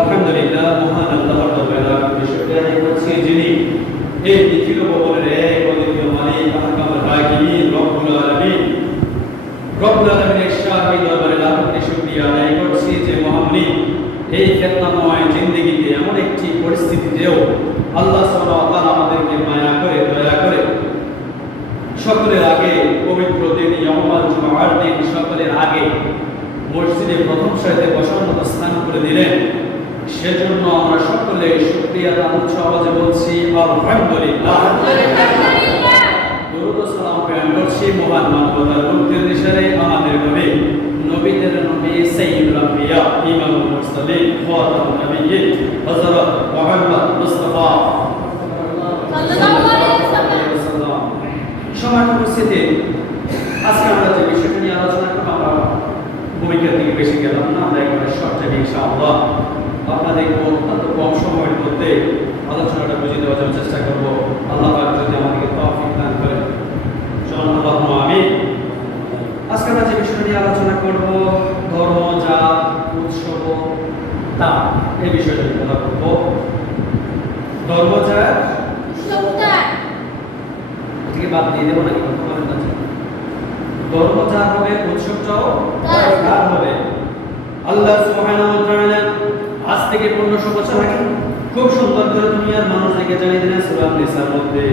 আলহামদুলিল্লাহ, মহান আল্লাহর দরবারে আমি শুকরিয়া আদায় করছি, যিনি এই দ্বিতীয় ভবনের এক অদ্বিতীয় মালিক, আহকামুল হাকিমিন, রব্বুল আলামিন। রব্বুল আলামিনের শাহী দরবারে লাখো শুকরিয়া আদায় করছি যে মহামনি এই ফিতনাময় জিন্দেগিতে এমন একটি পরিস্থিতিতেও আল্লাহ সুবহানাহু ওয়া তাআলা আমাদেরকে মায়া করে, দয়া করে সকলের আগে পবিত্র দিন ইয়াউমুল জুমআর দিন সকলের আগে মসজিদে প্রথম সারিতে বসার মতো স্থান করে দিলেন। সেজন্য আমরা সকলে শুকরিয়া উচ্চ আওয়াজে বলছি আলহামদুলিল্লাহ। দরুদ ও সালাম প্রেরণ করছি মহান মানবতার মুক্তির দিশারে আমাদের নবী, নবীদের নবী, সাইয়্যিদুল আম্বিয়া, ইমামুল মুরসালিন, খাতামুন নবিয়্যিন, হযরত মুহাম্মদ মুস্তাফা সাল্লাল্লাহু আলাইহি ওয়াসাল্লাম। সম্মানিত উপস্থিতি, আজকে আমরা যে বিষয়টি নিয়ে আলোচনা করব, আমরা ভূমিকার দিকে বেশি গেলাম না, আমরা একবারে শর্ট টাইমে ইনশাআল্লাহ আপনাদের অত্যন্ত কম সময়ের মধ্যে আলোচনাটা বুঝিয়ে দেওয়ার জন্য চেষ্টা করব। আল্লাহ পাক যদি আমাদেরকে তৌফিক দান করেন, আল্লাহুম্মা আমিন। আজকে আমরা যে বিষয় নিয়ে আলোচনা করব, ধর্ম, জাত, উৎসব, তা এই বিষয়ে নিয়ে কথা বলব। ধর্ম, জাত, উৎসবটা থেকে বাদ দিয়ে দেব নাকি কথা বলেন না? ধর্ম যার হবে, উৎসবটাও তার হবে। আল্লাহ সুবহানাহু ওয়া তাআলা আজ থেকে 1500 বছর আগে খুব সুন্দর করে দুনিয়ার মানুষদেরকে জানিয়ে দিলেন সূরা নিসার মধ্যে,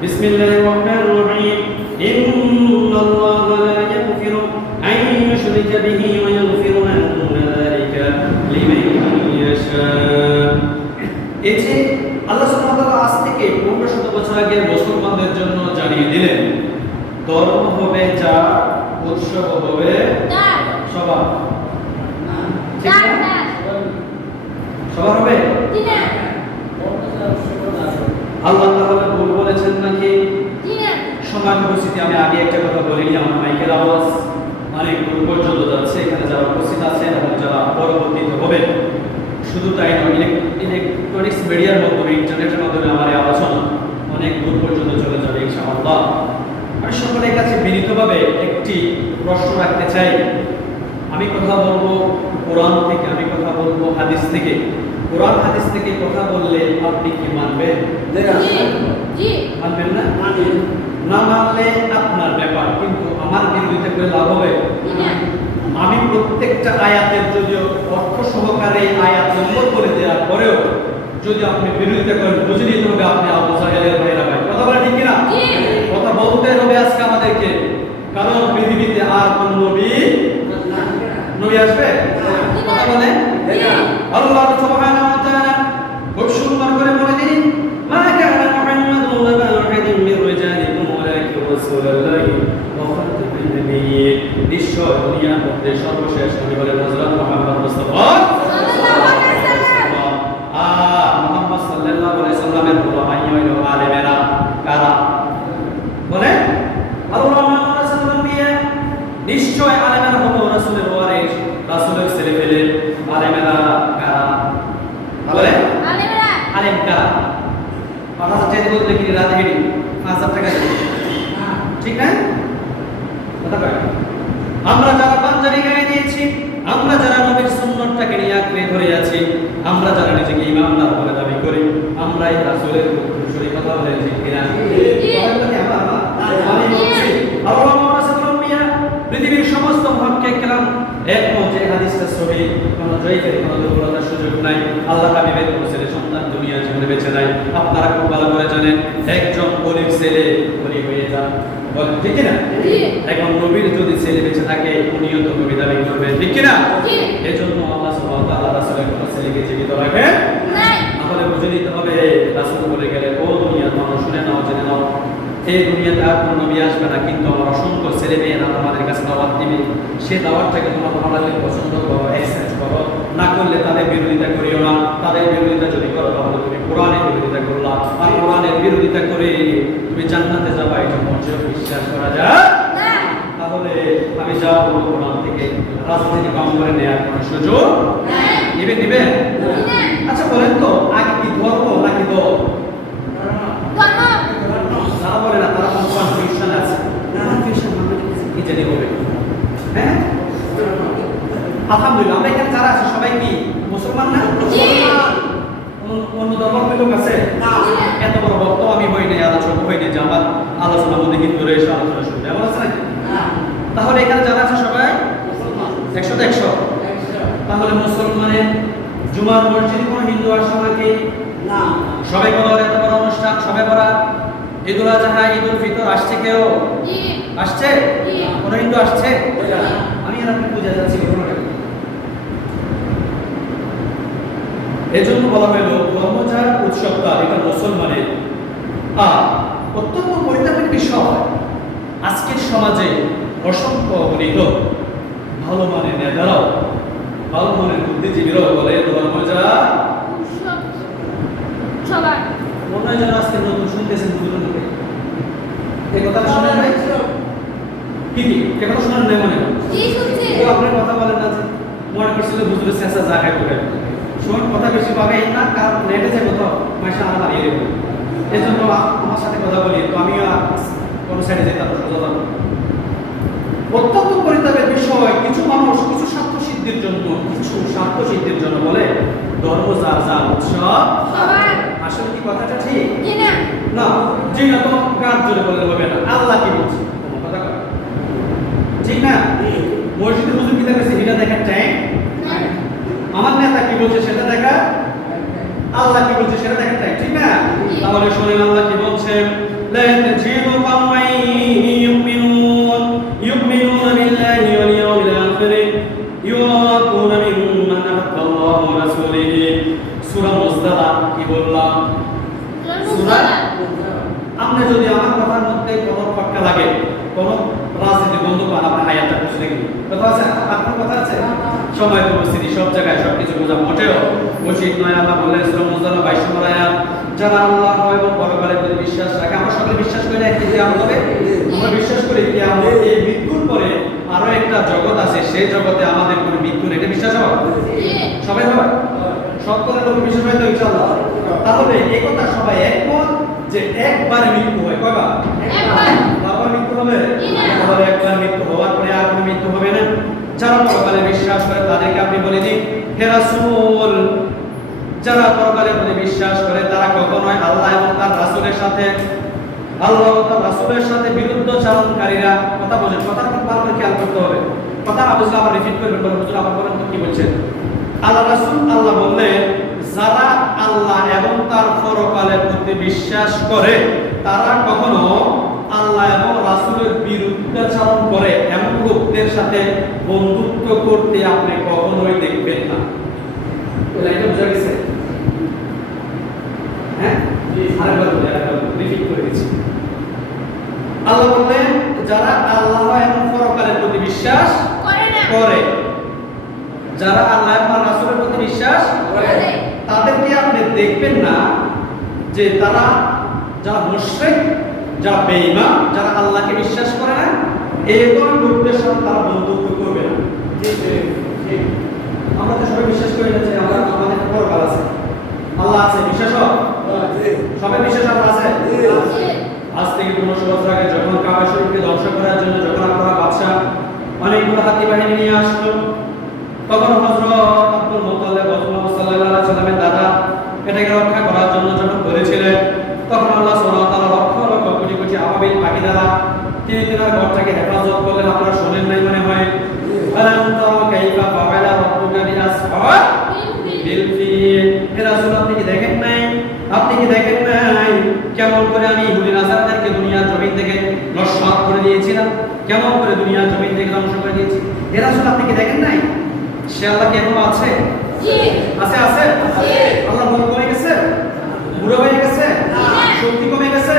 বিসমিল্লাহির রহমানির রহিম, ইন্নাল্লাহা লা ইয়াগফিরু আন ইউশরিকা বিহি ওয়া ইয়াগফিরু মা দুনা যালিকা লিমান ইয়াশা। এই যে আল্লাহ সুবহানাহু ওয়া তাআলা আজ থেকে 1500 বছর আগে মুসলমানদের জন্য জানিয়ে দিলেন ধর্ম হবে যা, উৎসব হবে সবার। সবার হবে? আল্লাহ তাআলা ভুল বলেছেন নাকি? সমান পরিস্থিতি। আমি আগে একটা কথা বলিনি, আমার মাইকের আওয়াজ অনেক দূর পর্যন্ত যাচ্ছে। এখানে যারা উপস্থিত আছেন এবং যারা পরবর্তীতে হবে, শুধু তাই নয়, ইলেকট্রনিক্স মিডিয়ার মাধ্যমে, ইন্টারনেটের মাধ্যমে আমার এই আলোচনা অনেক দূর পর্যন্ত চলে যাবে ইনশাআল্লাহ। আমি সকলের কাছে বিনীতভাবে একটি প্রশ্ন রাখতে চাই। আমি কথা বলবো কোরআন থেকে, আমি কথা বলবো হাদিস থেকে। কোরআন হাদিস থেকে কথা বললে আপনি কি মানবেন? জি। মানবেন না? না মানলে আপনার ব্যাপার, কিন্তু আমার বিরোধিতা করে লাভ হবে? আমি প্রত্যেকটা আয়াতের যদিও অর্থ সহকারে আয়াত নম্বর করে দেওয়ার পরেও যদি আপনি বিরোধিতা করেন, বুঝে নিতে হবে আপনি আবু জাহেলের ভাইরা ভাই। কথা বলে ঠিক কিনা? কথা বলতে হবে আজকে আমাদেরকে, কারণ পৃথিবীতে আর কোন নবী আসবে? কথা বলে আল্লাহ সুবহানাহু ওয়া তাআলা খুব সুন্দর করে বলে দিন, মা কানা মুহাম্মাদুন আবা আহাদিন মির রিজালিকুম ওয়ালাকিন রাসূলুল্লাহি ওয়া খাতামান নাবিয়্যিন। নিশ্চয় দুনিয়ার মধ্যে সর্বশেষ নবী হলেন হযরত মুহাম্মদ মুস্তাফা সাল্লাল্লাহু আলাইহি ওয়াসাল্লাম। আর মুহাম্মদ সাল্লাল্লাহু আলাইহি ওয়াসাল্লামের বড় ভাই হলো আলেমেরা। কারা বলে? আল্লাহ রাসূলুল্লাহ বিয়ে। নিশ্চয় আলেমেরা হলো রাসূলের ওয়ারিস, রাসূলের ছেলেপেলে। আলেমেরা কারা বলে? আলেমেরা। আলেম কারা? 5000 টাকা বলতে কি রাত হেডি 5000 টাকা দিই, ঠিক না? কথা কয়। আমরা যারা পাঞ্জাবি গায়ে দিয়েছি, আমরা যারা নবীর সুন্নাতটাকে নিয়ে আঁকড়ে ধরে আছি, আমরা যারা নিজেকে ইমামদার বলে দাবি করি, আমরাই রাসূলের সরি কথা বলে ঠিক কিনা? পৃথিবীর সমস্ত মহাক্কে কেরাম একমত যে হাদিসটা সহিহ, কোন জয়ীফের কোন দুর্বলতার সুযোগ নাই। আল্লাহ হাবিবের কোন ছেলে সন্তান দুনিয়া জীবনে বেঁচে নাই। আপনারা খুব ভালো করে জানেন, একজন গরিব ছেলে গরিব হয়ে যান, বল ঠিক কিনা? এখন নবীর যদি ছেলে বেঁচে থাকে, উনিও তো নবী দাবি করবেন, ঠিক কিনা? এজন্য আল্লাহ সুবহানাহু ওয়া তাআলা রাসূলের কোন ছেলেকে জীবিত রাখেন নাই। তাহলে বুঝে নিতে হবে রাসূল বলে গেলে, ও দুনিয়ার মানুষ শুনে নাও, জেনে নাও, এই দুনিয়াতে আর কোনো নবী আসবে না, কিন্তু আমার অসংখ্য ছেলে মেয়েরা তোমাদের কাছে দাওয়াত দিবে। সে দাওয়াতটাকে তোমরা ভালো লাগলে পছন্দ করো, অ্যাকসেপ্ট করো, না করলে তাদের বিরোধিতা করিও না। তাদের বিরোধিতা যদি করো তাহলে তুমি কোরআনের বিরোধিতা করলা, আর কোরআনের বিরোধিতা করে তুমি জান্নাতে যাবা, এটা মর্যাদা বিশ্বাস করা যায় না। তাহলে আমি যা বলবো কোরআন থেকে রাজনীতি কম করে নেওয়ার কোনো সুযোগ নেবে দিবে? আচ্ছা বলেন তো, আগে কি ধর্ম নাকি দল? যারা বলে না তারা কনফিউশন আছে। কনফিউশন মানে কি জানি হবে? হ্যাঁ, আলহামদুলিল্লাহ আমরা এখানে যারা আছে সবাই কি মুসলমান না? জি। অন্য ধর্মের লোক আছে? এত বড় বক্ত আমি হই নাই, আলোচনা হই নাই যে আমার আলোচনার মধ্যে হিন্দুরা এসে আলোচনা শুনবে, এমন আছে নাকি? তাহলে এখানে যারা আছে সবাই 100 100। তাহলে মুসলমানের জুমার মসজিদ কোনো হিন্দু আসে নাকি? সবে বরাত এত বড় অনুষ্ঠান, সবে বরাত, ঈদুল আজহা, ঈদুল ফিতর আসছে কেউ? আসছে? কোন হিন্দু আসছে? আমি আর আপনি বুঝে যাচ্ছি ঘটনাটা। এজন্য বলা হলো ধর্মচার উৎসবটা এটা মুসলমানের। আর অত্যন্ত পরিতাপের বিষয়, আজকের সমাজে অসংখ্য অগণিত ভালো মানের নেতারাও, ভালো মানের বুদ্ধিজীবীরাও বলে ধর্মচার সবাই মনে হয় যেন আজকে নতুন শুনতেছেন দুজন লোকে। এই কথাটা শোনেন নাই? কি কথা শোনেন নাই মনে হয়? আপনার কথা বলেন না যে মনে করছিল হুজুরের শেষা জায়গায় ঢুকে শোন, কথা বেশি পাবে না, কারণ নেটে যে কোথাও মাসে আমার হারিয়ে দেবো। এই জন্য আমার সাথে কথা বলি, তো আমিও কোনো সাইডে যেতাম সোজা। অত্যন্ত পরিতাপের বিষয়, কিছু মানুষ কিছু স্বার্থ সিদ্ধির জন্য বলে ধর্ম যার যার উৎসব। আসলে কি কথাটা ঠিক? না, জি না, তো গান জোরে বললে হবে না। আল্লাহ কি বলছে ঠিক না? মসজিদে হুজুর কি দেখাচ্ছে এটা দেখার টাইম? আমার নেতা কি বলছে সেটা দেখা, আল্লাহ কি বলছে সেটা দেখার টাইম, ঠিক না? তাহলে শুনেন আল্লাহ কি বলছে, লা তাজিদু কওমান ইউমিনুনা বিল্লাহি ওয়াল ইয়াউমিল আখির ইউআতুনা মিম্মান আহাদাল্লাহু ওয়া রাসূলিহি। সূরা মুজদালা কি বললাম? সূরা আপনি যদি আমার কথার মধ্যে কোনো ফটকা লাগে, কোনো রাজনীতি বন্ধ পান, আপনি আয়াতটা বুঝে দেখুন। কথা আছে? আপনার কথা আছে? সময় উপস্থিতি সব জায়গায় সবকিছু বোঝা মোটেও উচিত নয়। আল্লাহ বললেন সূরা মুজদালা 22 নম্বর আয়াত, যারা আল্লাহ এবং পরকালের প্রতি বিশ্বাস রাখে। আমরা সকলে বিশ্বাস করি না একটি কিয়ামত হবে? আমরা বিশ্বাস করি কিয়ামত, এই মৃত্যুর পরে আরো একটা জগৎ আছে, সেই জগতে আমাদের কোনো মৃত্যু নেই। এটা বিশ্বাস হয়? সবাই হয়? সব করে লোক বিশ্বাস হয় তো ইনশাআল্লাহ? তাহলে এই কথা সবাই একমত যে একবারে মৃত্যু হয়। কয়বার? একবার। বারবার মৃত্যু হবে? তাহলে একবার মৃত্যু হওয়ার পরে আর কোনো মৃত্যু হবে না। যারা পরকালে বিশ্বাস করে তাদেরকে আপনি বলে দিন, হে রাসূল, যারা পরকালের প্রতি বিশ্বাস করে তারা কখনোই আল্লাহ এবং তার রাসূলের সাথে, আল্লাহ ও তার রাসূলের সাথে বিরুদ্ধাচরণকারীরা, কথা বলেন, কথা খুব ভালো করে খেয়াল করতে হবে। কথা না বুঝলে আবার রিপিট করবেন, বলে হুজুর আবার বলেন তো কি বলছেন। আল্লাহ রাসূল আল্লাহ বললেন, যারা আল্লাহ এবং তার পরকালের প্রতি বিশ্বাস করে তারা কখনো আল্লাহ এবং রাসূলের বিরুদ্ধাচরণ করে এমন লোকদের সাথে বন্ধুত্ব করতে আপনি কখনোই দেখবেন না। এটা বুঝা গেছে? হ্যাঁ, আরেকবার রিপিট করে দিচ্ছি। আল্লাহ বললেন, যারা আল্লাহ এবং পরকালের প্রতি বিশ্বাস করে, যারা আল্লাহ এবং রাসূলের প্রতি বিশ্বাস করে, তাদেরকে আপনি দেখবেন না যে তারা যারা মুশরিক, যারা বেঈমান, যারা আল্লাহকে বিশ্বাস করে না, এরকম লোকদের সাথে তারা বন্ধুত্ব করবে না। আমরা তো সবাই বিশ্বাস করি না যে আমাদের পরকাল আছে, আল্লাহ আছে, বিশ্বাস হয়? সবাই বিশ্বাস আল্লাহ আছে? আজ থেকে 1500 বছর আগে যখন কাবা শরীফকে ধ্বংস করার জন্য যখন আপনারা বাদশা অনেকগুলো হাতি বাহিনী নিয়ে আসলো, তখন হযরত আব্দুল মুত্তালিব রাসূলুল্লাহ সাল্লাল্লাহু আলাইহি ওয়াসাল্লামের দাদা এটাকে রক্ষা করার জন্য যখন বলেছিলেন, তখন আল্লাহ সুবহানাহু ওয়া তাআলা লক্ষ লক্ষ কোটি কোটি আবাবিল পাখি দ্বারা তিনি তিনার ঘরটাকে হেফাজত করলেন। আপনারা শোনেন নাই মনে হয়? আলাম তারা কাইফা ফাআলা রাব্বুকা বিআসহাবিল ফিল। হে রাসূল, আপনি কি দেখেন নাই? আপনি কি দেখেন নাই কেমন করে আমি ইহুদি নাসারাদেরকে দুনিয়ার জমিন থেকে নস্বাত করে দিয়েছিলাম, কেমন করে দুনিয়ার জমিন থেকে ধ্বংস করে দিয়েছি? হে রাসূল, আপনি কি দেখেন নাই? সে আল্লাহ কি এখনো আছে? আছে, আছে। আল্লাহ বড় কমে গেছে? বুড়ো হয়ে গেছে? শক্তি কমে গেছে?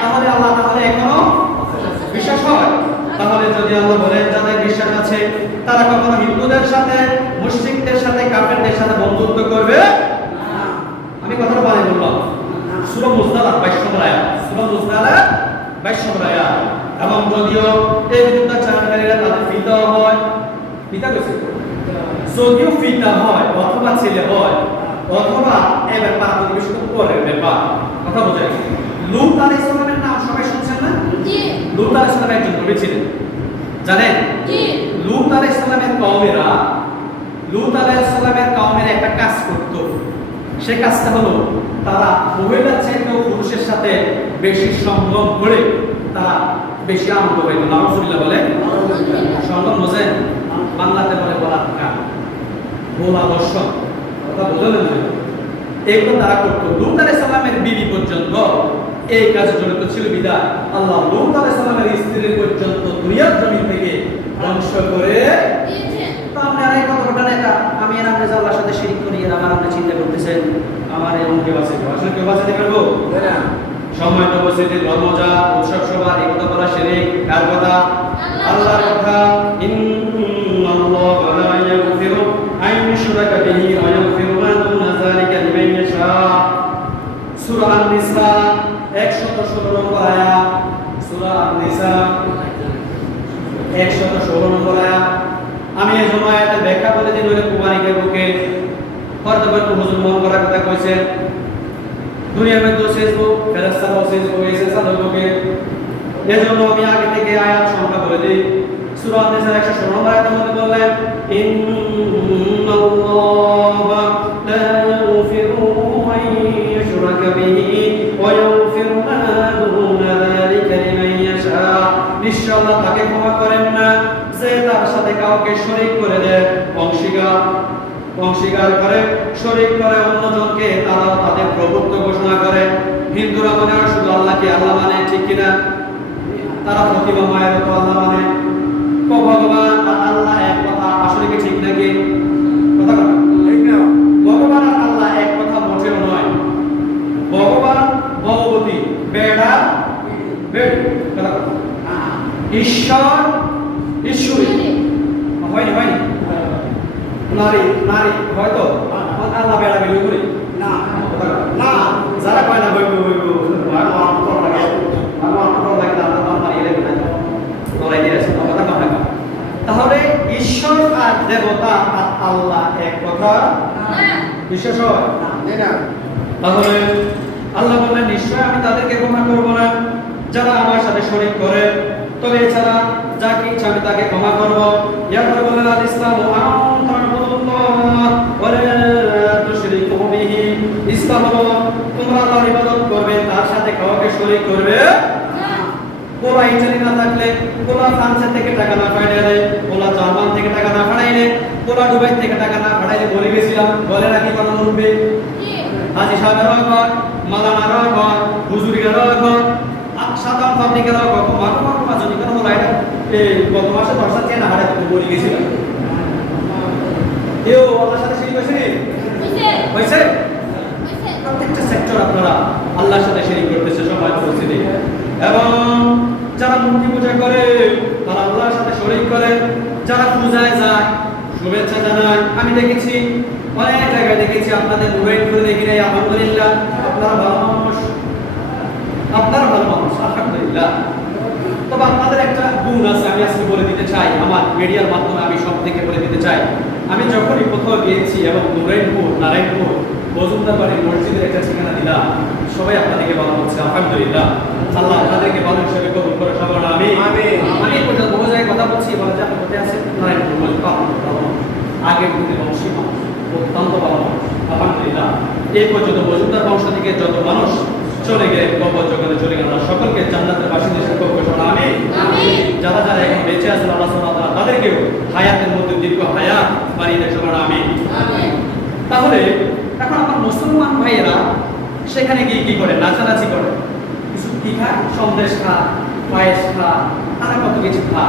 তাহলে আল্লাহ তাহলে এখনো বিশ্বাস হয়? তাহলে যদি আল্লাহ বলেন যাদের বিশ্বাস আছে তারা কখনো হিন্দুদের সাথে, মুশরিকদের সাথে, কাফেরদের সাথে বন্ধুত্ব করবে না। আমি কথাটা বলে বললাম, সূরা মুজদালা 22 নম্বর আয়াত, সূরা মুজদালা 22 নম্বর আয়াত। এবং যদিও এই বিরুদ্ধাচরণকারীরা তাদের পিতা হয়, পিতা কইছে, যদিও পিতা হয় অথবা ছেলে হয় অথবা এই ব্যাপার পরিবেশিত পরের ব্যাপার, কথা বোঝা গেছে। লূত আলাইহিস সালামের নাম সবাই শুনছেন না? জি। লূত আলাইহিস সালাম একজন নবী ছিলেন, জানেন? জি। লূত আলাইহিস সালামের কওমেরা লূত আলাইহিস সালামের কওমের একটা কাজ করত। সে কাজটা হলো তারা মহিলার চাইতেও পুরুষের সাথে বেশি সঙ্গম করে তারা বেশি আনন্দ পাইত। নাউজুবিল্লাহ বলে সঙ্গম বোঝেন, বাংলাতে বলে বলাৎকার, ভোলা দর্শন, কথা বুঝলেন না? এগুলো তারা করতো। লূত আলাইহিস সালামের বিবি পর্যন্ত এই কাজে জড়িত ছিল বিদায় আল্লাহ লূত আলাইহিস সালামের স্ত্রী পর্যন্ত দুনিয়ার জমিন থেকে ধ্বংস করে দিয়েছেন। তো আপনি আরেক কথা এটা আমি এর আপনি আল্লাহর সাথে শিরক করি, এর আমার আপনি চিন্তা করতেছেন আমার এমন কেউ আছে, আসলে কেউ বাঁচাতে পারবো না। সময় উপস্থিতি ধর্মজা উৎসব সভা এই কথা বলা শিরক। কার কথা? আল্লাহর কথা। ইন্নাল্লাহা লা ইয়াগফিরু আন ইউশরাকা বিহি ওয়া ইয়াগফিরু মা দুনা যালিকা লিমান ইয়াশা। সূরা আন-নিসা 116 নম্বর আয়াত। সূরা আন-নিসা 116 নম্বর আয়াত। আমি এই জন্য আয়াতের ব্যাখ্যা বলে দিই নইলে কুমারীকে বুকে হরদবার হুজুর মন করার কথা কইছেন। দুনিয়ার মধ্যে ফেসবুক ফেরেশতারাও ফেসবুক এসেছে লোকে, এজন্য আমি আগে থেকে আয়াত সংখ্যা বলে দিই। সূরা আন-নিসা 116 নম্বর আয়াতের মধ্যে বললেন ইন্নাল্লাহা লা ইয়াগফিরু আন ইউশরাকা বিহি ওয়া ইয়াগফিরু মা দুনা যালিকা লিমান ইয়াশা। নিশ্চয় আল্লাহ তাকে ক্ষমা করেন না যে তার সাথে কাউকে শরীক করে দেয়, অংশীদার করে, শরীক করে অন্যজনকে, তারাও তাদের প্রভুত্ব ঘোষণা করে। হিন্দুরা মনে হয় শুধু আল্লাহকে আল্লাহ মানে, ঠিক কিনা? তারা প্রতিমা মায়ের তো আল্লাহ মানে। ভগবান আর আল্লাহ এক কথা, আসলে কি ঠিক নাকি? কথা ঠিক না? ভগবান আর আল্লাহ এক কথা মোটেও নয়। ভগবান ভগবতী, বেড়া বেড়, ঈশ্বর ঈশ্বরী, হয়নি হয়নি নারী নারী হয়তো আল্লাহ বেড়া বেড়ি করি না না, যারা কয় না হইব হইব তাহলে ঈশ্বর আর দেবতা আর আল্লাহ এক কথা বিশ্বাস হয় না? তাহলে আল্লাহ বললেন নিশ্চয় আমি তাদেরকে ক্ষমা করব না যারা আমার সাথে শরীক করে, তবে এছাড়া যাকে ইচ্ছা আমি তাকে ক্ষমা করব। ইয়ারপরে বললেন আল ইসলামু আন তা'বুদুল্লাহ ওয়া লা তুশরিকু বিহি। ইসলাম হলো তোমরা আল্লাহর ইবাদত করবে, তার সাথে কাউকে শরীক করবে না। পোলা ইটালি না থাকলে, পোলা ফ্রান্স থেকে টাকা না পাঠাইলে, পোলা জার্মান থেকে টাকা না পাঠাইলে, পোলা দুবাই থেকে টাকা না পাঠাইলে বলে গেছিলাম, বলে নাকি কোনো উঠবে? হাজি সাহেবেরও ঘর, মালানারও ঘর, হুজুরিরও ঘর, সাধারণ পাবলিকেরও ঘর, মাকমা যদি কোনো বলা এটা গত মাসে 10 চেয়ে না হারে বলে গেছিলাম। কেউ আল্লাহর সাথে শিরিক হয়েছে? হয়েছে? প্রত্যেকটা সেক্টর আপনারা আল্লাহর সাথে শিরিক করতেছে সময় উপস্থিতি। এবং যারা মূর্তি পূজা করে তারা আল্লাহর সাথে শরীক করে, যারা পূজায় যায় শুভেচ্ছা জানায়। আমি দেখেছি অনেক জায়গায় দেখেছি, আপনাদের মোবাইল করে দেখি নাই। আলহামদুলিল্লাহ আপনারা ভালো মানুষ, আপনারা ভালো মানুষ আলহামদুলিল্লাহ। তবে আপনাদের একটা গুণ আছে, আমি আজকে বলে দিতে চাই, আমার মিডিয়ার মাধ্যমে আমি সব থেকে বলে দিতে চাই। আমি যখনই কোথাও গিয়েছি এবং নুরাইনপুর নারায়ণপুর বজুন্দাবাড়ি মসজিদের একটা ঠিকানা দিলাম, সবাই আপনাদেরকে ভালো হচ্ছে আলহামদুলিল্লাহ। আল্লাহ আপনাদেরকে ভালো হিসেবে কবুল করে সবার আমি আমি পর্যন্ত বহু জায়গায় কথা বলছি, বলে যে আপনি কোথায় আছেন? নারায়ণপুর মসজিদ ভালো আগে ঘুরতে বংশী মানুষ, অত্যন্ত ভালো মানুষ আলহামদুলিল্লাহ। এই পর্যন্ত বজুন্দার বংশ থেকে যত মানুষ চলে গেলে কবর জগতে চলে গেল, সকলকে জান্নাতের বাসিন্দা হিসেবে ঘোষণা আমি। যারা যারা এখন বেঁচে আছেন আল্লাহ সুবহানাহু ওয়া তাআলা তাদেরকেও হায়াতের মধ্যে দীর্ঘ হায়াত বাড়িয়ে দেয় সবার আমি। তাহলে এখন আমার মুসলমান ভাইয়েরা সেখানে গিয়ে কি করে? নাচানাচি করে, কিছু কি খায়? সন্দেশ খা, পায়েস খা, আর কত কিছু খা।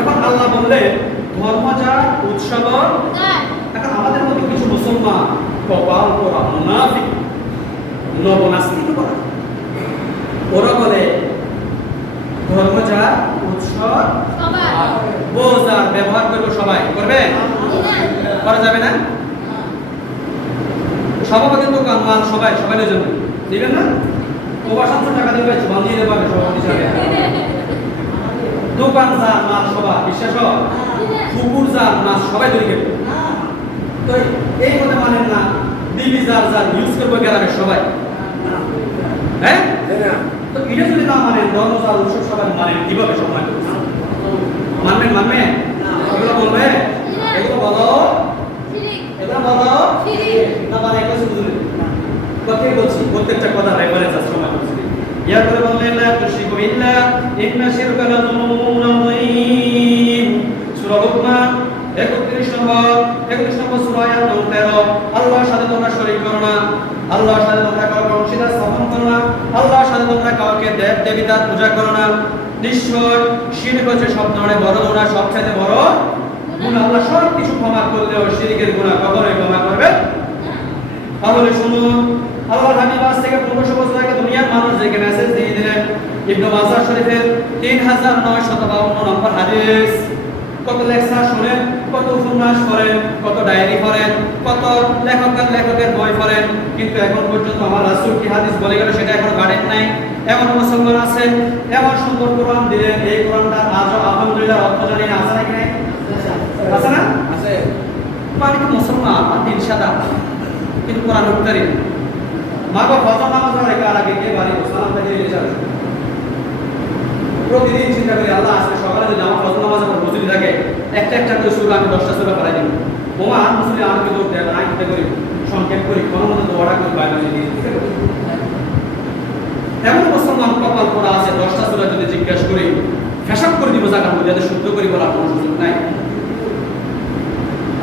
এখন আল্লাহ বললে ধর্মজাত উৎসব। এখন আমাদের মধ্যে কিছু মুসলমান কপাল পোড়া মুনাফিক নবনাস্তিক করা, ওরা বলে ধর্মজাত উৎসব বোঝার ব্যবহার করবো, সবাই করবে, করা যাবে না? সভাপতি দোকান মাল সবাই সবাইয়ের জন্য দিবেন না? ওবার 700 টাকা দিবে, জবান দিয়ে দেবে সভাপতি হিসাবে। দোকান যার মাল সবাই বিশ্বাস, পুকুর যার মাছ সবাই ধরে খেবে। তো এই কথা মানেন না বিবি যার যার ইউজ করবো গ্রামের সবাই, হ্যাঁ? তো এটা যদি না মানেন, ধর্মজাত উৎসব সবাই মানেন কিভাবে? সময় মানবেন? মানবেন? এগুলো বলবে, এগুলো বলো ইন্না শিরকা লাযুলুমুন আযীম। সূরা লুকমান 31 নম্বর সূরা আয়াত নম্বর 13। আল্লাহর সাথে তোমরা শরীক করো না, আল্লাহর সাথে তোমরা কাউকে অংশীদার স্থাপন করো না, আল্লাহর সাথে তোমরা কাউকে দেব দেবতার পূজা করো না। নিশ্চয় শিরক হচ্ছে সব ধরনের বড় গুনাহ, সবচেয়ে বড় গুনাহ। আল্লাহ সব কিছু ক্ষমা করলেও শিরকের গুনাহ কখনোই ক্ষমা করবে না। তাহলে শুনুন, আল্লাহর হাবিব আজ থেকে 1500 বছর আগে দুনিয়ার মানুষদেরকে মেসেজ দিয়ে দিলেন। ইবনে মাজাহ শরীফের 3952 নম্বর হাদিস। কত লেকচার শুনেন, কত উপন্যাস পড়েন, কত ডায়েরি পড়েন, কত লেখকের বই পড়েন, কিন্তু এখন পর্যন্ত আমার রাসূল কি হাদিস বলে গেল সেটা এখন গাড়েন নাই। এমন মুসলমান আছে, এমন সুন্দর কোরআন দিলেন, এই কোরআনটা আজও আলহামদুলিল্লাহ অর্থ জানি না, আছে নাকি নাই? আছে না? আছে। আমি তো মুসলমান, আমার দিন সাদা, কিন্তু কোরআন উত্তরি মা বাবা ফজর নামাজ পড়ে কার আগে কে বাড়ি সালাম দিয়ে এসে আসে। প্রতিদিন চিন্তা করি আল্লাহ আজকে সকালে যদি আমার ফজর নামাজ পড়ে মসজিদে থাকে, একটা করে সূরা আমি 10টা সূরা পড়াই দিই। ওমা মুসলিম আমাকে দৌড় দেয়, আমি চিন্তা করি সংক্ষেপ করি, কোনো মতো দোয়াটা করে বাইরে দিয়ে দিতে পারি। এমন মুসলমান কপাল পড়া আছে 10টা সূরা যদি জিজ্ঞাসা করি ফেসাব করে দিব জায়গার মধ্যে, যাতে শুদ্ধ করি বলার কোনো সুযোগ নাই।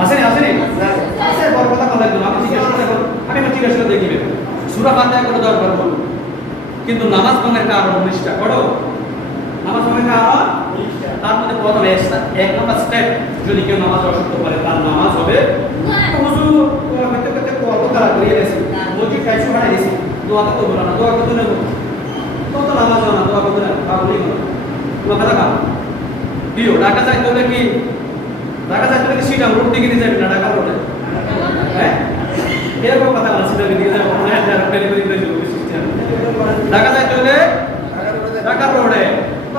আসেনি আছে বড় কথা বলা একদম। আমি জিজ্ঞাসা করে দেখো, আমি একটা জিজ্ঞাসা করে দেখিবে সূরা ফাতিহা করে দরকার বল, কিন্তু নামাজ ভঙ্গের কারণ 19টা করো। নামাজ ভঙ্গের কারণ 19টা, তার মধ্যে প্রথম এক নম্বর স্টেপ, যদি কেউ নামাজ অশুদ্ধ করে তার নামাজ হবে না। হুজুর তোরা কত কত তারা করে গেছে, মসজিদ কাইছে বানাই দিছে, দোয়া তো করব না, দোয়া করতে নেব কত নামাজ না, দোয়া করতে না পাবলি না। তোমার কথা কাম দিও ঢাকা যাইতে হলে কি, ঢাকা যাইতে হলে সিটা রোড দিকে দিয়ে যাবে না, ঢাকা রোডে হ্যাঁ এরকম কথা না, সিটা দিকে যাবে না, ডেলিভারি করে দেব সিস্টেম। ঢাকা যাইতে হলে ঢাকা রোডে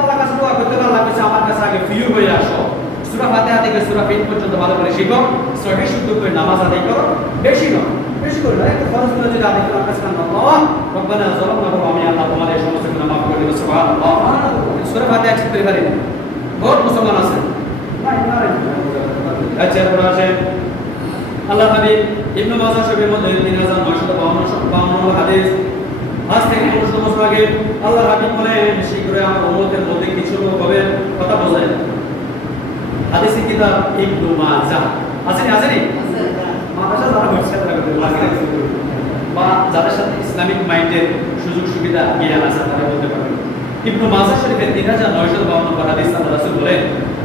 আল্লাহর কাছে দোয়া করতে, আল্লাহ কাছে আমার কাছে আগে ফিউ হয়ে আসো, সূরা ফাতিহা থেকে সূরা ফিন পর্যন্ত ভালো করে শিখো, সহিহ শুদ্ধ করে নামাজ আদায় করো, বেশি না বেশি করে না, একটা ফরজ করে যদি আদায় করো আল্লাহর কাছে আল্লাহ রব্বানা যালামনা ওয়া আমি আল্লাহ তোমাদের সমস্ত গুনাহ মাফ করে দেব সুবহানাল্লাহ। সূরা ফাতিহা ঠিক করে পারি বহুত মুসলমান আছে। আচ্ছা এরপর আসেন আল্লাহ হাবিব ইবনে মাজাহ শরীফের মধ্যে 3952 হাদিস। আজ থেকে 1500 বছর আগে আল্লাহ হাবিব বলেন শীঘ্রই আমার উম্মতের মধ্যে কিছু লোক হবে, কথা বোঝেন। হাদিসের কিতাব ইবনে মাজাহ আসেনি মাদ্রাসা যারা হচ্ছে তারা বা যাদের সাথে ইসলামিক মাইন্ডের সুযোগ সুবিধা জ্ঞান আছে তারা বলতে পারবে। ইবনে মাজাহ শরীফের 3952 নম্বর হাদিস আল্লাহ রাসূল বলেন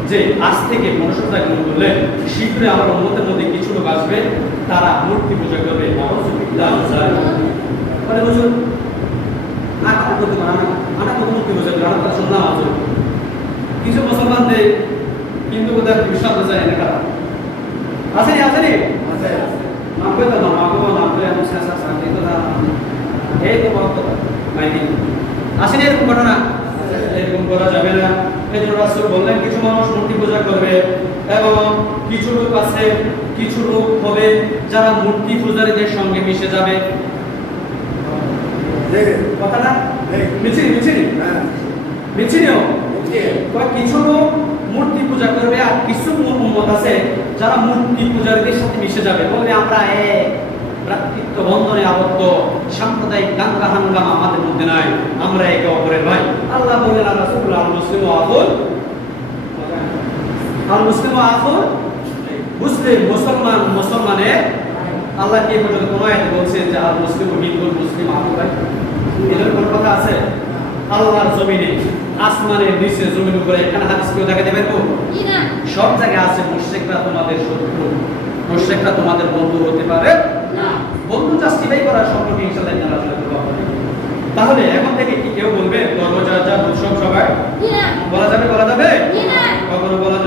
যে আজ থেকে 1500 বছর আগে বললেন শীঘ্রই আমার উম্মতের মধ্যে কিছু লোক আসবে, তারা মূর্তি পূজা করবে। মানে হুজুর না কথা বলতে পারে না, আমরা কত মূর্তি পূজা করি, আমরা শুনলাম আজ কিছু মুসলমানদের কিন্তু ওদের বিশ্বাস যায় না, কারণ আসেনি নাম করে দাও, নাম করে আমি শেষা শান্তি তো না, এই তো বলতো মাইনি আসেনি এরকম ঘটনা, এরকম করা যাবে না। এই জন্য রাসূল বললেন কিছু মানুষ মূর্তি পূজা করবে এবং কিছু লোক আছে, কিছু লোক হবে যারা মূর্তি পূজারীদের সঙ্গে মিশে যাবে। কথাটা মিছিনিও কিছু লোক মূর্তি পূজা করবে আর কিছু উম্মত আছে যারা মূর্তি পূজারীদের সাথে মিশে যাবে, বলবে আমরা ভ্রাতৃত্ব বন্ধনে আবদ্ধ, সাম্প্রদায়িক দাঙ্গা হাঙ্গামা আমাদের মধ্যে নাই, আমরা একে অপরের ভাই। আল্লাহ বললেন আল মুসলিম আখুন মুসলিম, মুসলমানের আল্লাহ কি পর্যন্ত কোন আয়াতে বলছেন যে আল মুসলিম হিন্দুল মুসলিম আখুন ভাই, এদের কোন কথা আছে? আল্লাহর জমিনে আসমানের নিচে জমির উপরে এখানে হাদিস কেউ দেখা দেবেন তো না, সব জায়গায় আছে মুশরিকরা তোমাদের শত্রু, মুশরিকরা তোমাদের বন্ধু হতে পারে না। বন্ধু জাস্টিফাই করার সম্পর্ক ইনশাআল্লাহ ইন্নাল্লাহ করব। তাহলে এখন থেকে কি কেউ বলবে ধর্মযাজা উৎসব সবাই বলা যাবে না, কখনো বলা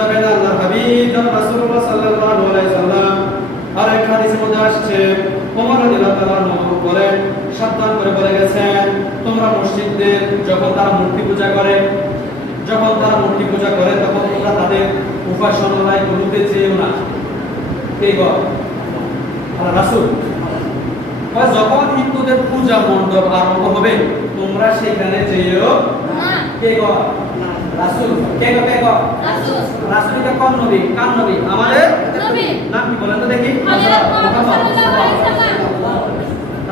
যাবে না, আল্লাহ হাবিব জনাব রাসূলুল্লাহ সাল্লাল্লাহু আলাইহি সাল্লাম আরেক হাদিসের মধ্যে আসছে ওমর রাদিয়াল্লাহু তাআলা আনহু বলেন, সাবধান করে বলে গেছেন তোমরা মুশরিকদের যখন তারা মূর্তি পূজা করে তখন তোমরা তাদের উপাসনালয় গুলোতে যেও না। কে গো? আল্লাহ রাসূল যখন হিন্দুদের পূজা মণ্ডপ আরম্ভ হবে তোমরা সেখানে যেও না। কে গো? রাসূল। কে গো? রাসূল এটা কোন নবী? কার নবী? আমাদের নবী। নাম কি বলেন তো দেখি?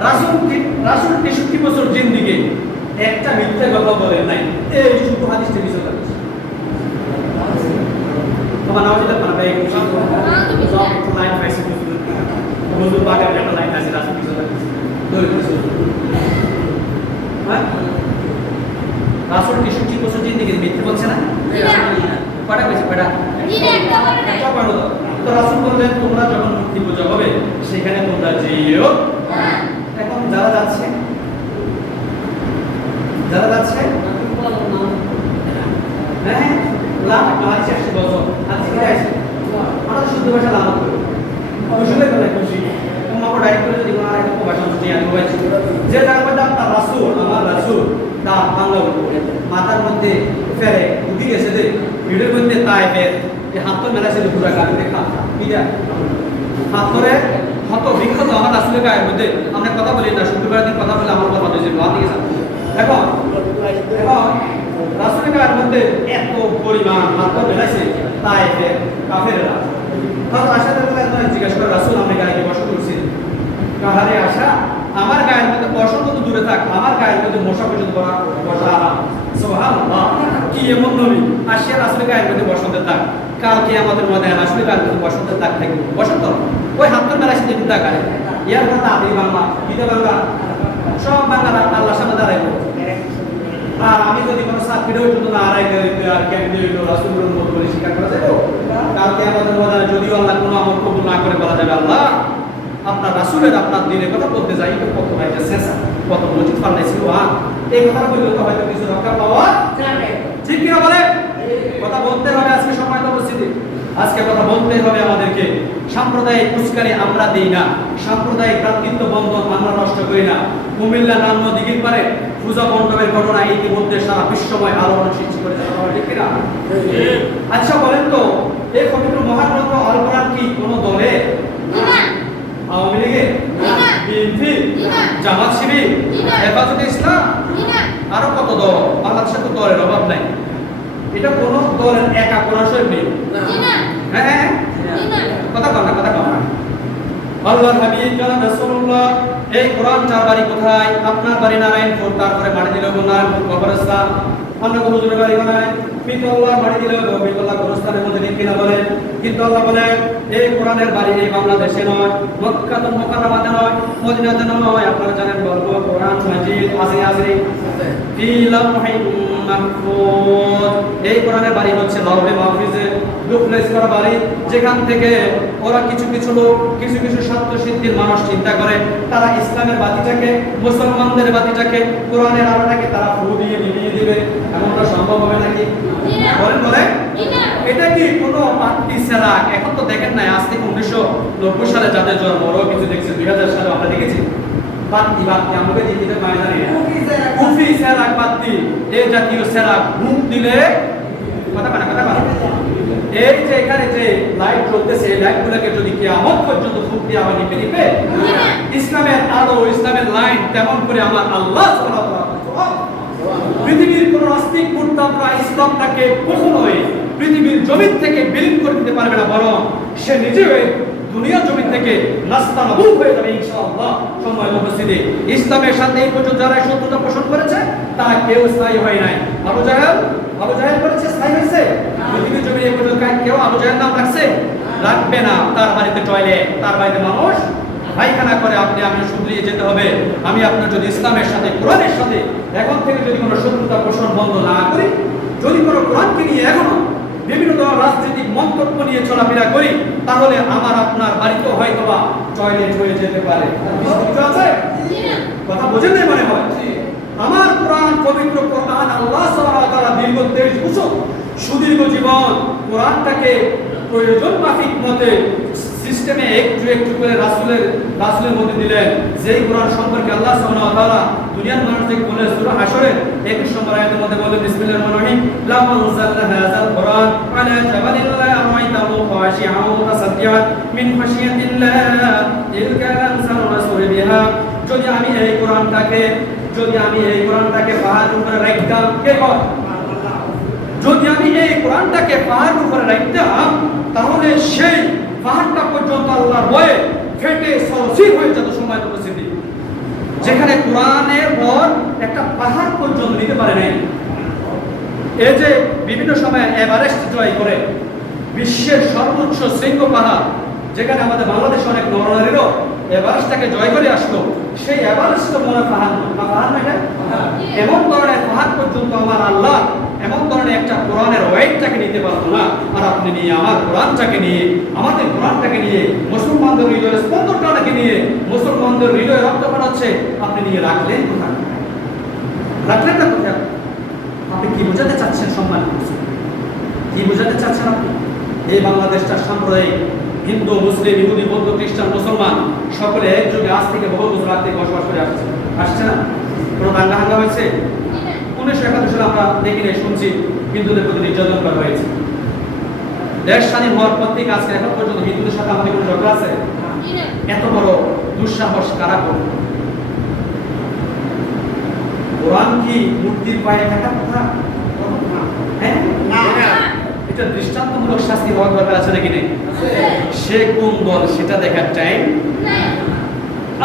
রাসূল 63 বছর জিন্দেগি, একটা মিথ্যা কথা বলেন নাই, এই শুধু হাদিসটা মিশে যাচ্ছে। তোমার নাও যেটা পারবে এই সব লাইন পাইছে হুজুর পাকের একটা লাইন আছে রাসূল মিশে যাচ্ছে হ্যাঁ রাসূল 63 বছর জিন্দেগি মিথ্যা বলছে না কটা কইছে কটা একটা বলো তো রাসূল বললেন তোমরা যখন মূর্তি পূজা হবে সেখানে তোমরা যেও। এখন যারা যাচ্ছে হ্যাঁ লাভ আছে 100 বছর আজকে কি আছে আমরা শুদ্ধ ভাষা লাভ করি খুশি লাগে খুশি তোমাকে ডাইরেক্ট করে যদি কোনো একটা ভাষা শুনি আমি বলছি যে তার মধ্যে আপনার রাসূল আমার রাসূল তা বাংলা মাথার মধ্যে ফেরে বুদ্ধি গেছে যে ভিডিওর মধ্যে তাইফের এই হাত তো মেলাছে পুরো গাড়ি দেখা বিদা হাত করে হত বিখ্যাত আমার রাসূলের গায়ের মধ্যে আমরা কথা বলি না শুক্রবার দিন কথা বলে আমার কথা হয়েছে বাদ দিয়ে এখন রাসূলের গায়ের মধ্যে এত পরিমাণ হাত তো মেলাছে তাইফের কাফেররা তারা আশাতে বলে জিজ্ঞাসা করে রাসূল আপনি গায়ে বসে করছেন কাহারে আশা আমার গায়ের মধ্যে বসন তো দূরে থাক আমার গায়ের মধ্যে মশা পর্যন্ত বসা সুবহানাল্লাহ কি এমন নবী আসিয়া রাসূলের গায়ের মধ্যে বসন্তের দাগ কালকে আমাদের মধ্যে রাসূলের গায়ের মধ্যে বসন্তের দাগ থাকবে বসন্ত ওই হাত তো মেলাছে যে দাগ করে ইয়ার কথা আদি বাংলা বিদে বাংলা সব বাংলা আল্লাহর সামনে দাঁড়াইবো আর আমি যদি কোনো সার্টিফিকেট পর্যন্ত না আড়াই আর কেমনে হইলো রাসূলের মত বলে স্বীকার করা যাবে কালকে আমাদের মধ্যে যদিও আল্লাহ কোনো আমল কবুল না করে বলা যাবে আল্লাহ আপনার রাসূলের আপনার দিনের কথা বলতে যাই তো কত ভাইটা শেষা কত মজিদ ফালাইছিল এই কথা বললে তো হয়তো কিছু রক্ষা পাওয়া যাবে ঠিক কি না বলে কথা বলতে হবে আজকে সময় তো উপস্থিতি আজকে কথা বলতে হবে আমাদেরকে সাম্প্রদায়িক উস্কানি আমরা দেই না সাম্প্রদায়িক ভ্রাতৃত্ব বন্ধন আমরা নষ্ট করি না কুমিল্লা নাম দিঘির পারে পূজা মণ্ডপের ঘটনা ইতিমধ্যে সারা বিশ্বময় আলোড়ন সৃষ্টি করেছে ঠিক কিনা আচ্ছা বলেন তো এই পবিত্র মহাগ্রন্থ আল কোরআন কি কোন দলে আওয়ামী লীগের বিএনপি জামাত শিবির হেফাজতে ইসলাম আরো কত দল বাংলাদেশে তো দলের অভাব নাই এটা কোন দলের একা পরাশয় নেই হ্যাঁ কথা কম না আল্লাহর হাবিব জানাব রাসূলুল্লাহ এই কোরআন চার বাড়ি কোথায় আপনার বাড়ি নারায়ণপুর তারপরে বাড়ি দিল নারায়ণপুর কবরস্থান আমরা কোন জোরে বাড়ি বানাই কিন্তু আল্লাহ বাড়ি দিল গোবিন্দুল্লাহ কবরস্থানের মধ্যে ঠিক কিনা বলেন কিন্তু আল্লাহ বলেন এই কোরআনের বাড়ি এই বাংলাদেশে নয় মক্কাতুল মুকাররমাতে নয় মদিনাতে নয় আপনারা জানেন বলবো কোরআন মাজিদ আছে ফি লাওহিন মাহফুজ এই কোরআনের বাড়ি হচ্ছে লাওহে মাহফুজে ডুপ্লেস করা বাড়ি যেখান থেকে ওরা কিছু লোক কিছু স্বার্থ সিদ্ধির মানুষ চিন্তা করে তারা ইসলামের বাতিটাকে মুসলমানদের বাতিটাকে কোরআনের আলোটাকে তারা ফু দিয়ে নিভিয়ে দিবে এমনটা সম্ভব হবে নাকি বলেন এটা কি কোনো পার্টি সেরাক এখন তো দেখেন না আজ থেকে 1990 সালে যাদের জন্ম ওরাও কিছু দেখছে 2000 সালে আমরা দেখেছি বাতি আমাকে দিতে পায় না কুফি সেরাক বাতি এই জাতীয় সেরাক মুখ দিলে কথা এই যে এখানে যে লাইট জ্বলতেছে এই লাইটগুলোকে যদি কিয়ামত পর্যন্ত ফুক দিয়ে আবার নিবে ইসলামের আলো ইসলামের লাইট তেমন করে আমার আল্লাহ সুবহানাহু ওয়া তাআলা পৃথিবীর কোন নাস্তিক মুরতাদরা ইসলামটাকে কখনোই পৃথিবীর জমিন থেকে বিলীন করে দিতে পারবে না বরং সে নিজেও দুনিয়ার জমিন থেকে নাস্তানাবুদ হয়ে যাবে ইনশাআল্লাহ সময় উপস্থিতি ইসলামের সাথে এই পর্যন্ত যারা শত্রুতা পোষণ করেছে তারা কেউ স্থায়ী হয় নাই আবু জাহেল করেছে স্থায়ী হয়েছে পৃথিবীর জমিনে এই পর্যন্ত কেউ আবু জাহেল নাম রাখছে রাখবে না তার বাড়িতে টয়লেট তার বাড়িতে মানুষ পায়খানা করে আপনি শুধরিয়ে যেতে হবে আমি আপনার যদি ইসলামের সাথে কোরআনের সাথে এখন থেকে যদি কোনো শত্রুতা পোষণ বন্ধ না করি যদি কোনো কোরআনকে নিয়ে এখনো বিভিন্ন ধরনের রাজনৈতিক মন্তব্য নিয়ে চলাফেরা করি তাহলে আমার আপনার বাড়িতে হয়তো বা টয়লেট হয়ে যেতে পারে কথা বোঝেন নাই মনে হয় আমার কোরআন পবিত্র কোরআন আল্লাহ সুবহানাহু ওয়া তাআলা দীর্ঘ 23 বছর সুদীর্ঘ জীবন কোরআনটাকে প্রয়োজন মাফিক মতে সিস্টেমে একটু করে রাসূলের মধ্যে দিলেন যেই কোরআন সম্পর্কে আল্লাহ সুবহানাহু ওয়া তাআলা দুনিয়ার মানুষকে বলে সূরা হাশরের 21 নম্বর আয়াতের মধ্যে বলে বিসমিল্লাহির রহমানির রহিম লা মানজালনা হাযাল কোরআন আলা জাবালিন লা রাআইতাহু খাশিআন মুতাসাদ্দিআন মিন খাশিয়াতিল্লাহ তিলকা আমসালু রাসূলি বিহা যদি আমি এই কোরআনটাকে পাহাড়ের উপরে রাখতাম কে কয় যদি আমি এই কোরআনটাকে পাহাড়ের উপরে রাখতাম তাহলে সেই পাহাড়টা পর্যন্ত আল্লাহর ভয়ে ফেটে সরসির হয়ে যেত সময় উপস্থিতি যেখানে কোরআনের ভর একটা পাহাড় পর্যন্ত নিতে পারে নাই। এই যে বিভিন্ন সময় এভারেস্ট জয় করে বিশ্বের সর্বোচ্চ শৃঙ্গ পাহাড়, যেখানে আমাদের বাংলাদেশে অনেক নরনারীরও এভারেস্টটাকে জয় করে আসলো, সেই এভারেস্ট মনে পাহাড় নয়, এমন ধরনের পাহাড় পর্যন্ত আমার আল্লাহ এমন ধরনের একটা কোরআনের ওয়েটটাকে নিতে পারতো না। আর আপনি নিয়ে আমার কোরআনটাকে নিয়ে, আমাদের কোরআনটাকে নিয়ে, মুসলমানদের হৃদয়ের স্পন্দনটাকে নিয়ে, মুসলমানদের হৃদয়ে রক্ত পাঠাচ্ছে, আপনি নিয়ে রাখলেন কোথায়? রাখলেন না কোথায়? আপনি কি বোঝাতে চাচ্ছেন? সম্মান কি বোঝাতে চাচ্ছেন আপনি? এই বাংলাদেশটা সাম্প্রদায়িক, হিন্দু, মুসলিম, ইহুদি, বৌদ্ধ, খ্রিস্টান, মুসলমান সকলে একযোগে আজ থেকে বহু বছর আগে বসবাস করে আসছে না? কোনো দাঙ্গা হাঙ্গা হয়েছে? 1971 সালে আমরা দেখি নাই, শুনছি হিন্দুদের প্রতি নির্যাতন করা হয়েছে। দেশ স্বাধীন হওয়ার পর থেকে আজকে এখন পর্যন্ত হিন্দুদের সাথে আমাদের কোনো ঝগড়া আছে? এত বড় দুঃসাহস কারা করবে? কোরআন কি মূর্তির পায়ে থাকার কথা? হ্যাঁ, না। এটা দৃষ্টান্তমূলক শাস্তি হওয়ার দরকার আছে নাকি নেই? সে কোন দল সেটা দেখার টাইম।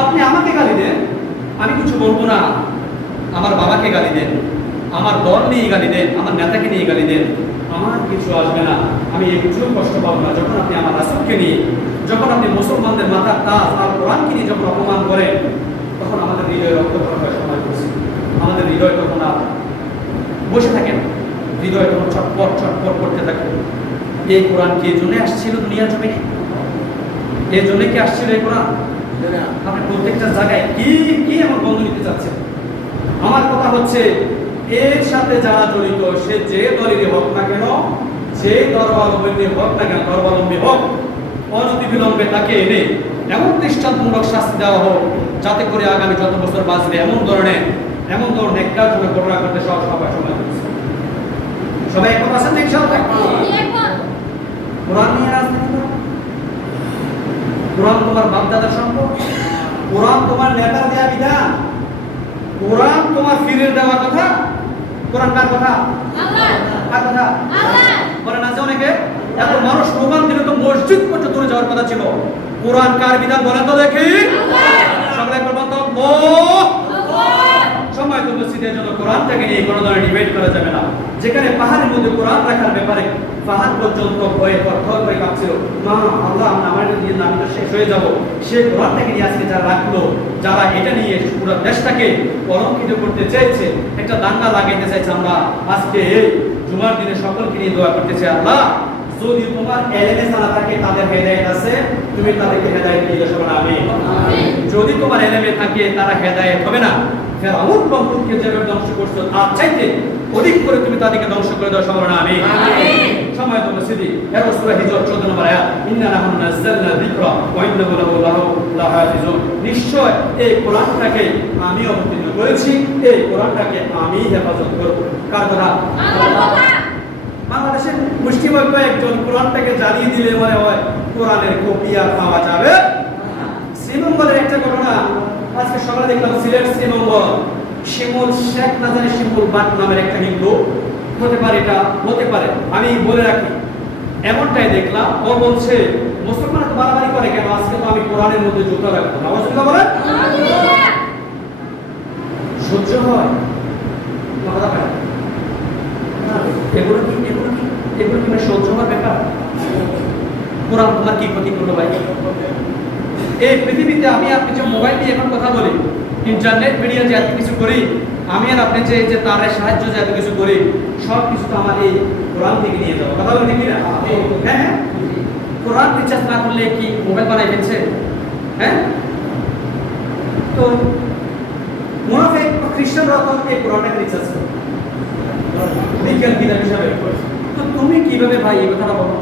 আপনি আমাকে গালি দেন, আমি কিছু বলবো না। আমার বাবাকে গালি দেন, আমার দল নিয়ে গালি দেন, আমার নেতাকে নিয়ে গালি দেন, আমার কিছু আসবে না, আমি একটু কষ্ট পাবো না। যখন আপনি আমার রাসূলকে নিয়ে, যখন আপনি মুসলমানদের মাথার তাজ আর কোরআনকে নিয়ে যখন অপমান করেন, তখন আমাদের হৃদয়ে রক্ত হয়। সময় করছে আমাদের হৃদয় তখন আর বসে থাকে না, হৃদয় তখন ছটপট ছটপট করতে থাকে। এই কোরআন কি এই জন্য আসছিল দুনিয়ার জমিনে? এই জন্য কি আসছিল এই কোরআন? আপনি প্রত্যেকটা জায়গায় কি কি এমন বন্ধ নিতে চাচ্ছেন? আমার কথা হচ্ছে, এর সাথে যারা জড়িত, সে যে দলেরই হোক না কেন, যে ধর্মাবলম্বী হোক না কেন, ধর্মাবলম্বী হোক, অনতিবিলম্বে তাকে এনে এমন দৃষ্টান্তমূলক শাস্তি দেওয়া হোক, যাতে করে আগামী যত বছর বাঁচবে এমন ধরনের একটা জন্য ঘটনা করতে সবাই সময় দিচ্ছে। সবাই একমত আছেন? কোরআন নিয়ে রাজনীতি করো? কোরআন তোমার বাপদাদার সম্পদ? কোরআন তোমার নেতার দেয়া বিধান? কোরআন তোমার ফিরের দেওয়া কথা? কোরআন কার কথা? কার কথা? বলে না যে অনেকে এত মানুষ প্রমাণ দিলে তো মসজিদ পর্যন্ত দূরে যাওয়ার কথা ছিল। কোরআন কার বিধান বলেন তো দেখি? সকলে একবার বলতো সময় তো মসজিদের জন্য কোরআনটাকে নিয়ে কোনো ধরনের ডিবেট করা যাবে না। যেখানে পাহাড়ের মধ্যে কোরআন রাখার ব্যাপারে পাহাড় পর্যন্ত ভয়ে থরথর করে কাঁপছিল, মা আল্লাহ আমার দিয়ে আমি তো শেষ হয়ে যাবো। সে কোরআনটাকে নিয়ে আজকে যারা রাখলো, যারা এটা নিয়ে পুরো দেশটাকে কলঙ্কিত করতে চেয়েছে, একটা দাঙ্গা লাগাইতে চাইছে, আমরা আজকে এই জুমার দিনে সকলকে নিয়ে দোয়া করতেছি, আল্লাহ যদি তোমার এলেমে জানা থাকে, তাদের হেদায়েত আছে, তুমি তাদেরকে হেদায়েত দিয়ে দাও। আমিন। যদি তোমার এলেমে থাকে, তারা হেদায়েত হবে না, ফেরাউন বংশকে যেভাবে ধ্বংস করছো আর চাইতে অধিক করে তুমি তাদেরকে ধ্বংস করে দাও। সবার আমিন। সময় তো মসজিদে এর সূরা হিজর 14 নম্বর আয়াত, ইন্না নাহনু নাযালনা যিকরা ওয়া ইন্নাহু লাহু লাহাফিজুন। নিশ্চয় এই কোরআনটাকে আমি অবতীর্ণ করেছি, এই কোরআনটাকে আমি হেফাজত করব। কার কথা? আল্লাহর কথা। বাংলাদেশের মুসলিম একজন কোরআনটাকে জানিয়ে দিলে মনে হয় কোরআনের কপি আর পাওয়া যাবে। শ্রীমঙ্গলের একটা ঘটনা আজকে সকালে দেখলাম, সিলেট শ্রীমঙ্গল, শিমুল শেখ না জানি শিমুল বাট নামের একটা হিন্দু, হতে পারে, এটা হতে পারে, আমি বলে রাখি, এমনটাই দেখলাম। ও বলছে মুসলমান তো বাড়াবাড়ি করে কেন, আজকে তো আমি কোরআনের মধ্যে জুতা রাখবো। নাউজুবিল্লাহ বলেন। সহ্য হয় কথা পায় এগুলো কি সহ্য হওয়ার ব্যাপার? কোরআন তোমার কি ক্ষতি করলো ভাই? এই পৃথিবীতে আমি আপনি যে মোবাইল দিয়ে এখন কথা বলি, ইন্টারনেট মিডিয়া যে এত কিছু করি, আমি আর আপনি যে তারের সাহায্য যে এত কিছু করি, সব কিছু তো আমার এই কোরআন থেকে নিয়ে যাবো। কথা বলি ঠিক না? হ্যাঁ, কোরআন রিচার্জ না করলে কি মোবাইল বানাই ফেলছে? হ্যাঁ, তো মুনাফিক খ্রিস্টানরা তো এই কোরআনটাকে রিচার্জ করে বিজ্ঞান কিতাব হিসাবে। তো তুমি কিভাবে ভাই এই কথাটা বলো?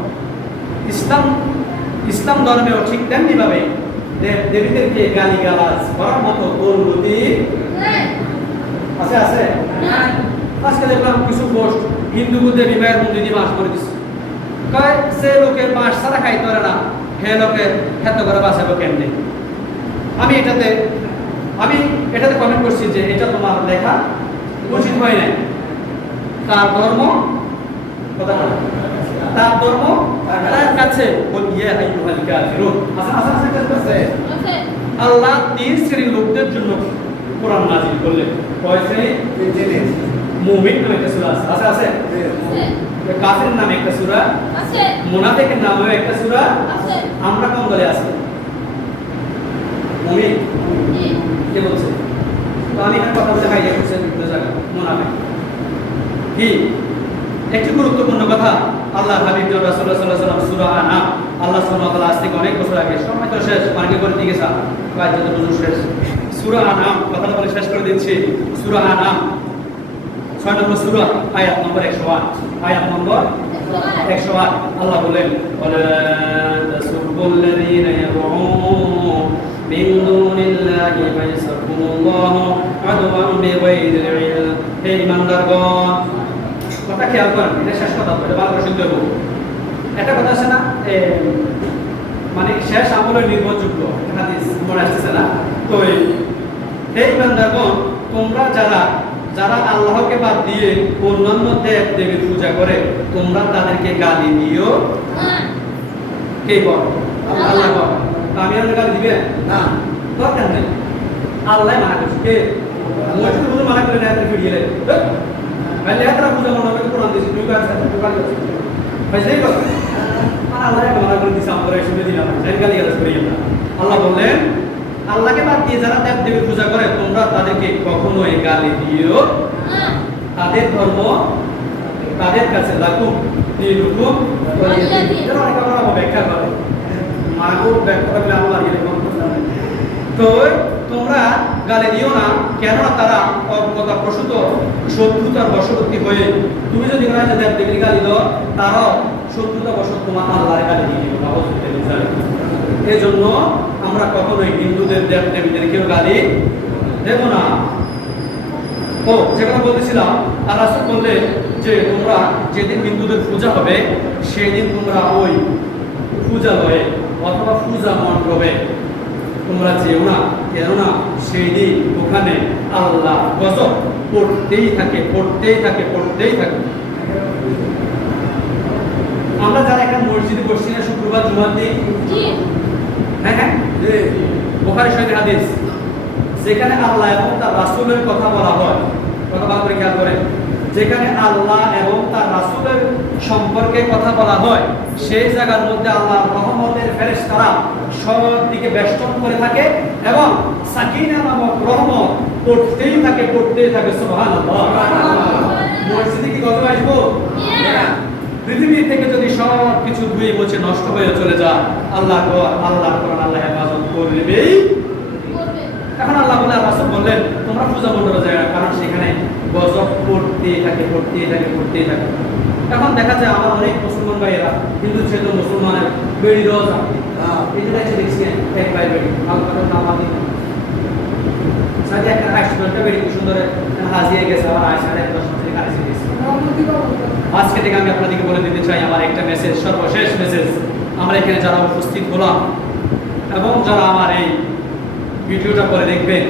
ইসলাম ধর্মেও ঠিক তেমনি ভাবে দেবীদেরকে গালি গালাজ করার মতো দুর্নীতি আছে আছে। আজকে দেখলাম কিছু পোস্ট, হিন্দুদের বিবাহের মন্দির বাস করে দিচ্ছে, কয় সে লোকের বাস ছাড়া খাইতে পারে না, হে লোকের হেত করে বাঁচাবো কেমনে? আমি এটাতে কমেন্ট করছি যে এটা তোমার লেখা উচিত হয় নাই। তার ধর্ম কথা বলে, তার ধর্ম তার কাছে আল্লাহ 3 শ্রেণীর লোকদের জন্য কোরআন নাযিল করলেন। কয় শ্রেণী? মুমিন নামে একটা সূরা আছে, আছে? কাফির নামে একটা সূরা আছে, মুনাফিকের নামেও একটা সূরা আছে। আমরা কোন দলে আছি? মুমিন। কে বলছে? তো আমি একটা কথা বলতে হাইলাইট করছি দুটো জায়গা, মুনাফিক কি একটি গুরুত্বপূর্ণ কথা। আল্লাহ হাবিব রাসূলুল্লাহ সাল্লাল্লাহু আলাইহি ওয়াসাল্লাম সূরা আনাম, আল্লাহ সুবহানাহু ওয়া তাআলা আজ থেকে অনেক বছর আগে, সময় তো শেষ, পানি করে দিয়ে গেছে, কাজ যত বুঝু শেষ। সূরা আনাম কথাটা বলে শেষ করে দিচ্ছি। সূরা আনাম 6 নম্বর সূরা, আয়াত নম্বর 108, আয়াত নম্বর 108 আল্লাহ বলেন, ওয়ালা তাসুবুল্লাযীনা ইয়াদউন মিন দুনিল্লাহি ফায়াসবুল্লাহু আদওয়ান বিগাইরি ইলম। হে ঈমানদারগণ, কথা খেয়াল করেন, এটা শেষ কথা, এটা ভালো করে শুনতে হবে। একটা কথা আছে না, মানে শেষ আমলের নির্ভরযোগ্য হাদিস মনে আসতেছে না? তো হে ঈমানদারগণ, তোমরা যারা আল্লাহকে বাদ দিয়ে অন্যান্য দেব দেবীর পূজা করে, তোমরা তাদেরকে গালি দিও। কে বল? আল্লাহ বল। আমি আর গালি দিবে না, দরকার নেই। আল্লাহ মানা করছে, কে? মসজিদ বুঝে মানা করে না, এত ফিরিয়ে গেলে ভাইলে এত পূজা মনে হবে কোরআন দিছি, তুই কাজ করছিস, তুই কাজ করছিস ভাই, সেই কথা। আর আল্লাহ মানা করে দিছে, আমরা শুনে দিলাম, জান গালি গালাজ করি আমরা। আল্লাহ বললেন, আল্লাহকে বাদ দিয়ে যারা দেব দেবীর পূজা করে, তোমরা তাদেরকে কখনোই গালি দিও। তাদের ধর্ম তাদের কাছে লাকুম দিনুকুম ওয়ালিয়াদিন। এটা অনেক আমরা ব্যাখ্যা করে, মাগুর ব্যাখ্যা করলে আল্লাহ এরকম তো তোমরা গালি দিও না, কেননা তারা অজ্ঞতা প্রসূত শত্রুতার বশবর্তী হয়ে, তুমি যদি না দেব দেবীর গালি দাও, তারাও শত্রুতা বশত তোমার আল্লাহর গালি দিয়ে দিবে। এই জন্য আমরা কখনোই হিন্দুদের দেব দেবীদেরকেও গালি দেব না। ও যেটা বলতেছিলাম, আর রাসূল বললেন যে তোমরা যেদিন হিন্দুদের পূজা হবে, সেই দিন তোমরা ওই পূজালয়ে অথবা পূজা মণ্ডপে তোমরা যেও না, কেননা সেই দিন ওখানে আল্লাহ গজব পড়তেই থাকে। আমরা যারা একটা মসজিদে বসছি না শুক্রবার জুমার দিন, হ্যাঁ বুখারী শরীফের হাদিস, যেখানে আল্লাহ এবং তার রাসূলের কথা বলা হয়, কথা ভালো করে খেয়াল করেন, যেখানে আল্লাহ এবং তার রাসূলের সম্পর্কে কথা বলা হয়, সেই জায়গার মধ্যে আল্লাহর রহমতের ফেরেশতারা সব দিকে বেষ্টন করে থাকে এবং সাকিনা নামক রহমত পড়তেই থাকে। সুবহানাল্লাহ। মসজিদে কি গজব আসবো? পৃথিবী থেকে যদি সব কিছু ধুয়ে মুছে নষ্ট হয়ে চলে যায়, আল্লাহর কোরআন আল্লাহ হেফাজত করবেই। এখন আল্লাহ বলে, রাসূল বললেন তোমরা পূজা মণ্ডপে যাও, কারণ সেখানে গজব পড়তেই থাকে। এখন দেখা যায় আমার অনেক মুসলমান ভাইয়েরা, হিন্দু ছেলে মুসলমানের বেড়ি রোজা, এই যে দেখছি এক ভাই বেড়ি আলকাটা নামাদি সাথে একটা আইসটা বেড়ি খুব সুন্দর হাজিয়ে গেছে, আবার আইসার একটা সত্যি কাছে গেছে। আজকে থেকে আমি আপনাদেরকে বলে দিতে চাই আমার একটা মেসেজ, সর্বশেষ মেসেজ। আমরা এখানে যারা উপস্থিত হলাম এবং যারা আমার এই ভিডিওটা করে দেখবেন,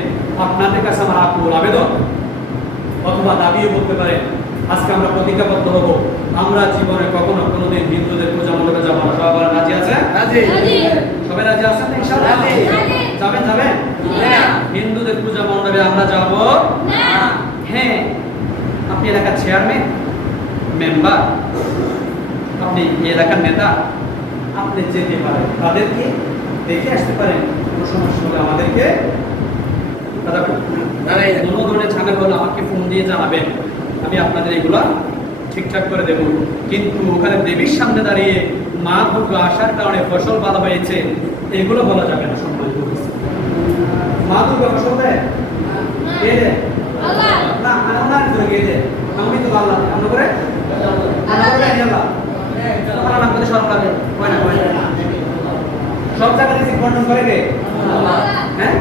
আপনাদের কাছে আমার আকুল আবেদন অথবা দাবিও বলতে পারে, আজকে আমরা প্রতিজ্ঞাবদ্ধ হব, আমরা জীবনে কখনো কোনোদিন হিন্দুদের পূজা মণ্ডপে যাবো না। সবাই রাজি আছে? সবাই রাজি আছেন ইনশাআল্লাহ? যাবেন? হিন্দুদের পূজা মণ্ডপে আমরা যাব না। হ্যাঁ, আপনি এলাকার চেয়ারম্যান, মেম্বার, আপনি এলাকার নেতা, আপনি যেতে পারেন, তাদেরকে দেখে আসতে পারেন, কোনো সমস্যা হলে আমাদেরকে কোনো ধরনের ঝামেলা হলে আমাকে ফোন দিয়ে জানাবেন, আমি আপনাদের এগুলা ঠিকঠাক করে দেব। কিন্তু ওখানে দেবীর সামনে দাঁড়িয়ে মা দুর্গা আসার কারণে ফসল ভালো হয়েছে এগুলো বলা যাবে না। সম্মানিত মা দুর্গা ফসল দেয়, না আমি তো আল্লাহ আমরা করে সব জায়গায় বন্টন করে কে? হ্যাঁ,